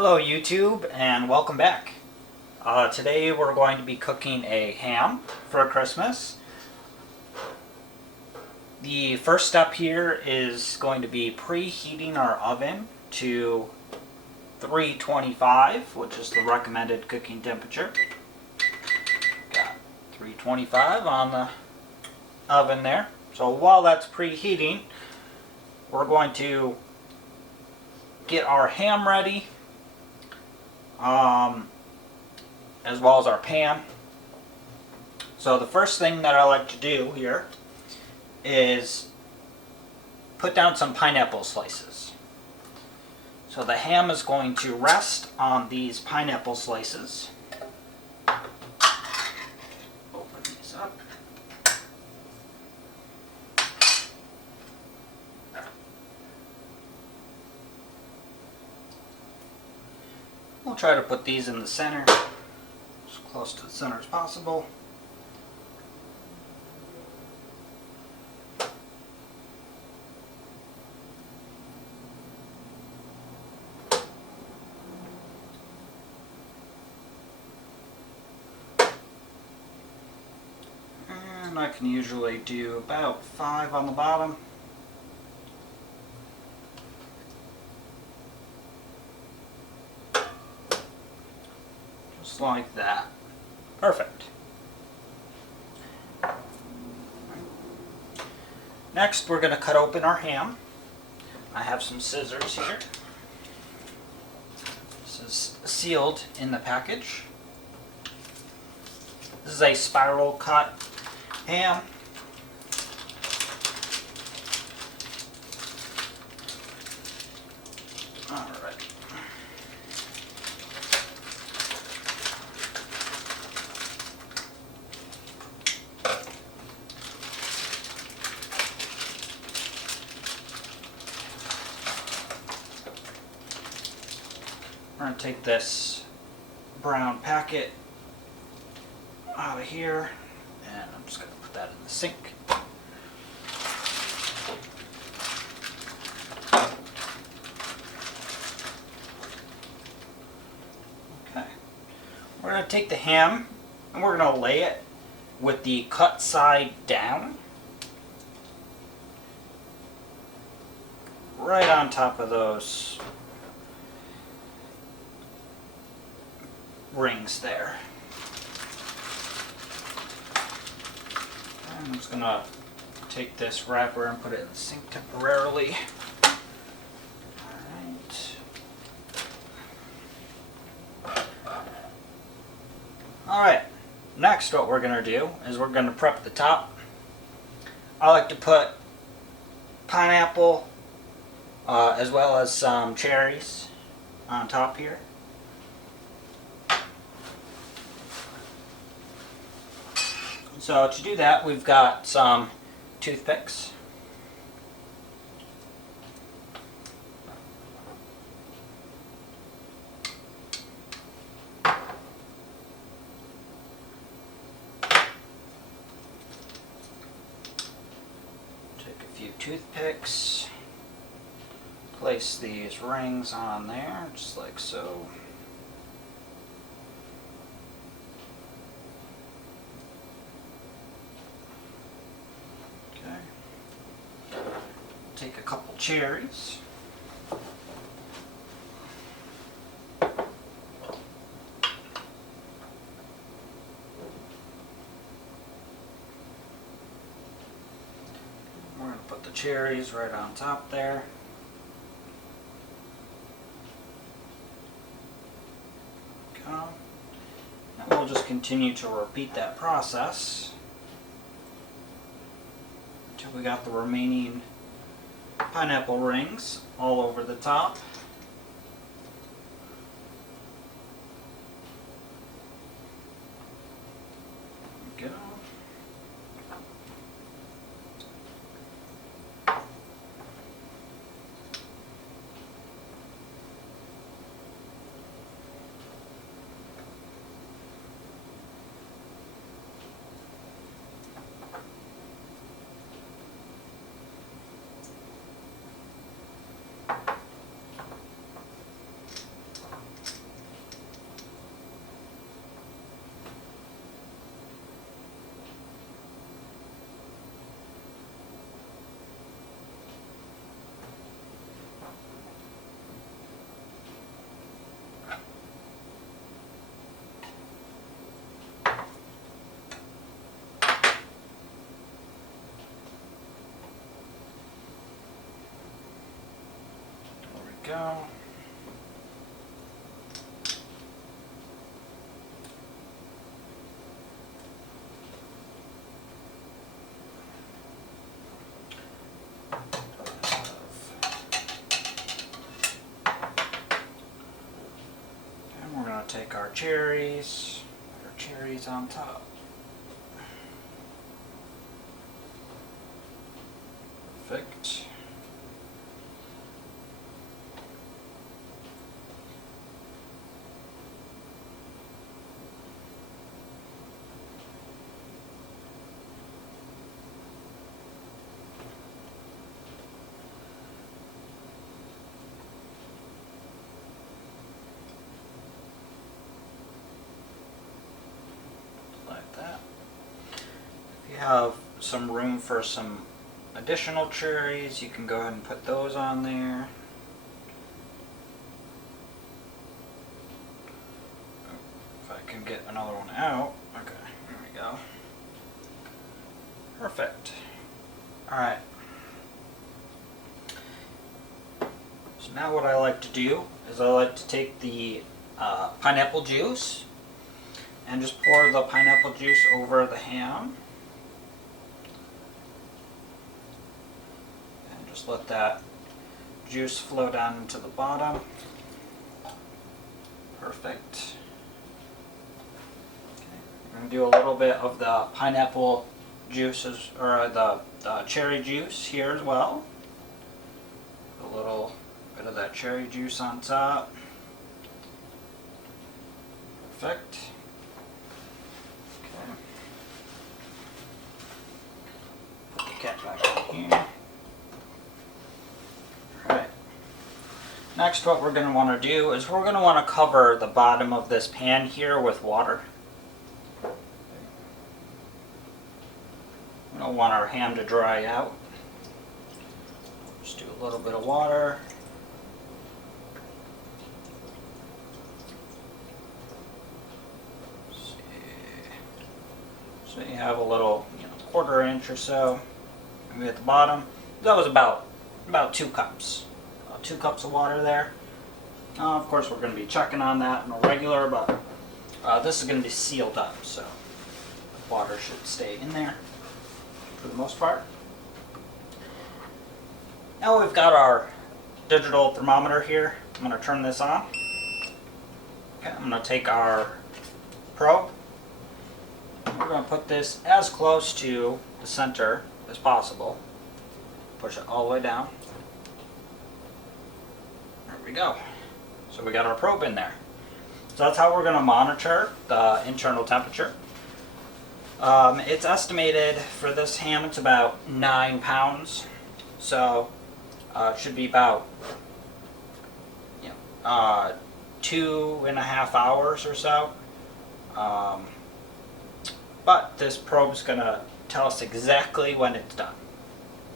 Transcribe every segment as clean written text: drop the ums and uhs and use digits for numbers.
Hello YouTube and welcome back. Today we're going to be cooking a ham for Christmas. The first step here is going to be preheating our oven to 325, which is the recommended cooking temperature. Got 325 on the oven there. So while that's preheating, we're going to get our ham ready. As well as our pan. So the first thing that I like to do here is put down some pineapple slices. So the ham is going to rest on these pineapple slices. Open these up. We'll try to put these in the center, as close to the center as possible. And I can usually do about 5 on the bottom. Just like that. Perfect. Next, we're going to cut open our ham. I have some scissors here. This is sealed in the package. This is a spiral cut ham. All right. We're going to take this brown packet out of here, and I'm just going to put that in the sink. Okay. We're going to take the ham and we're going to lay it with the cut side down, right on top of those rings there. I'm just going to take this wrapper and put it in the sink temporarily. Alright, next what we're going to do is we're going to prep the top. I like to put pineapple as well as some cherries on top here. So to do that, we've got some toothpicks. Take a few toothpicks, place these rings on there, just like so. Take a couple cherries. We're going to put the cherries right on top there. Go. And we'll just continue to repeat that process until we got the remaining pineapple rings all over the top. There we go. go. And we're going to take our cherries, put our cherries on top. Perfect. Like that. If you have some room for some additional cherries, you can go ahead and put those on there. If I can get another one out. Okay, there we go. Perfect. Alright. So now what I like to do is I like to take the pineapple juice and just pour the pineapple juice over the ham. And just let that juice flow down into the bottom. Perfect. Okay. I'm going to do a little bit of the pineapple juices, or the cherry juice here as well. A little bit of that cherry juice on top. Perfect. Okay. Put the cat back in here. Alright. Next, what we're going to want to do is we're going to want to cover the bottom of this pan here with water. We don't want our ham to dry out. Just do a little bit of water. So you have a little, quarter inch or so, maybe at the bottom. That was about 2 cups. 2 cups of water there. Of course, we're going to be checking on that in a regular, but this is going to be sealed up, so the water should stay in there for the most part. Now we've got our digital thermometer here. I'm going to turn this on. Okay, I'm going to take our probe. We're going to put this as close to the center as possible. Push it all the way down. There we go. So we got our probe in there. So that's how we're going to monitor the internal temperature. It's estimated for this ham it's about 9 pounds. So it should be about 2.5 hours or so. But this probe's going to tell us exactly when it's done.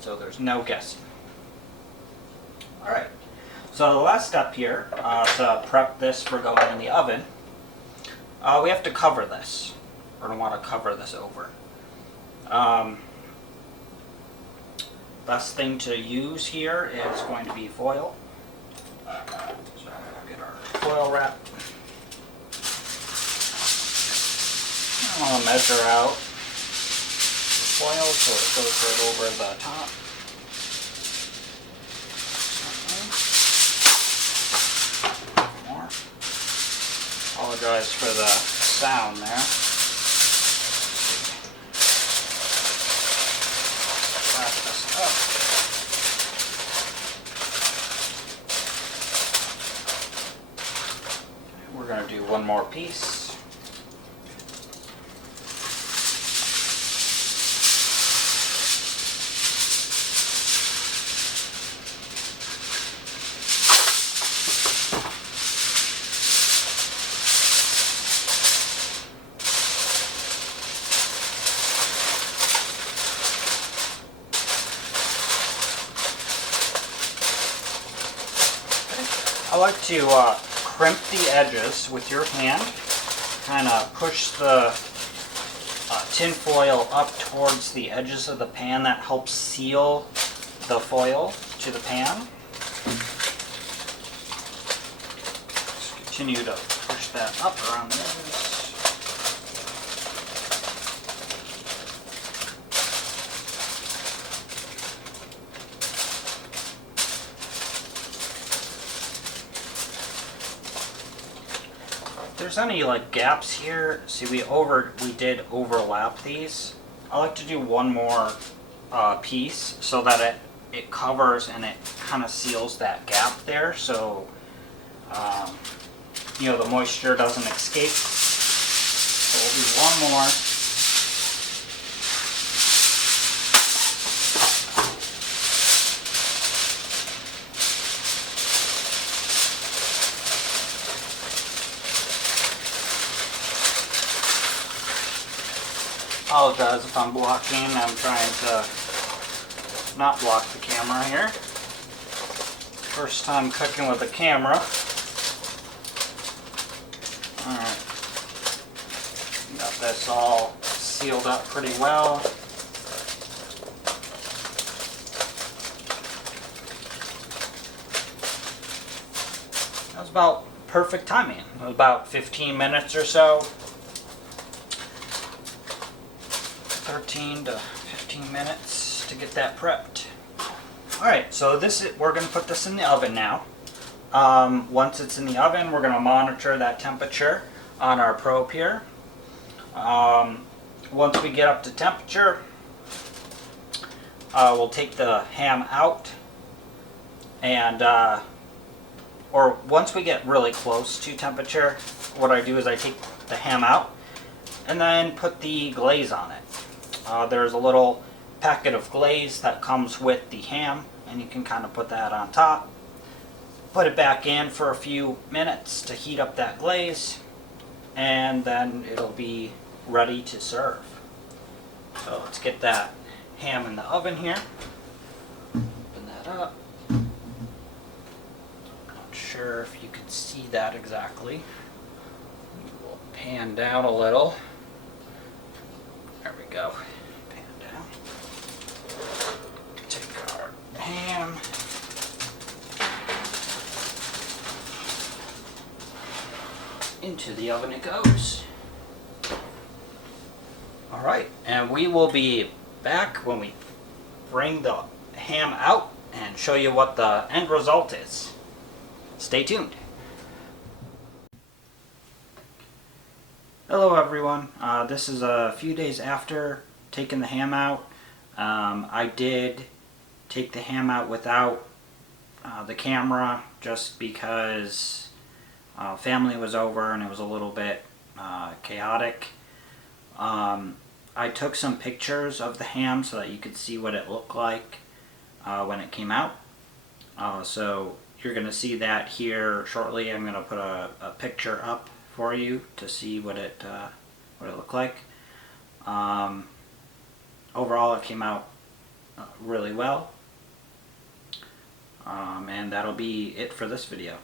So there's no guessing. Alright, so the last step here to prep this for going in the oven, we have to cover this. We're going to want to cover this over. Best thing to use here is going to be foil. So we'll get our foil wrap. I'm going to measure out the foil so it goes right over the top. More. Apologize for the sound there. Wrap this up. We're going to do one more piece. I like to crimp the edges with your hand, kind of push the tin foil up towards the edges of the pan. That helps seal the foil to the pan. continue to push that up around the edges. If there's any like gaps here, see we did overlap these. I like to do one more piece so that it covers and it kind of seals that gap there, so you know, the moisture doesn't escape. So we'll do one more. Apologize if I'm blocking. I'm trying to not block the camera here. First time cooking with a camera. Alright. Got this all sealed up pretty well. That was about perfect timing. It was about 15 minutes or so. 13 to 15 minutes to get that prepped. Alright, so we're going to put this in the oven now. Once it's in the oven, we're going to monitor that temperature on our probe here. Once we get up to temperature, we'll take the ham out, and or once we get really close to temperature, what I do is I take the ham out and then put the glaze on it. There's a little packet of glaze that comes with the ham, and you can kind of put that on top. Put it back in for a few minutes to heat up that glaze, and then it'll be ready to serve. So let's get that ham in the oven here. Open that up. Not sure if you can see that exactly. We'll pan down a little. There we go. Pan down. Take our ham. Into the oven it goes. Alright, and we will be back when we bring the ham out and show you what the end result is. Stay tuned. Hello everyone, this is a few days after taking the ham out. I did take the ham out without the camera just because family was over and it was a little bit chaotic. I took some pictures of the ham so that you could see what it looked like when it came out. So you're going to see that here shortly. I'm going to put a picture up for you to see what it looked like. Overall, it came out really well. And that'll be it for this video.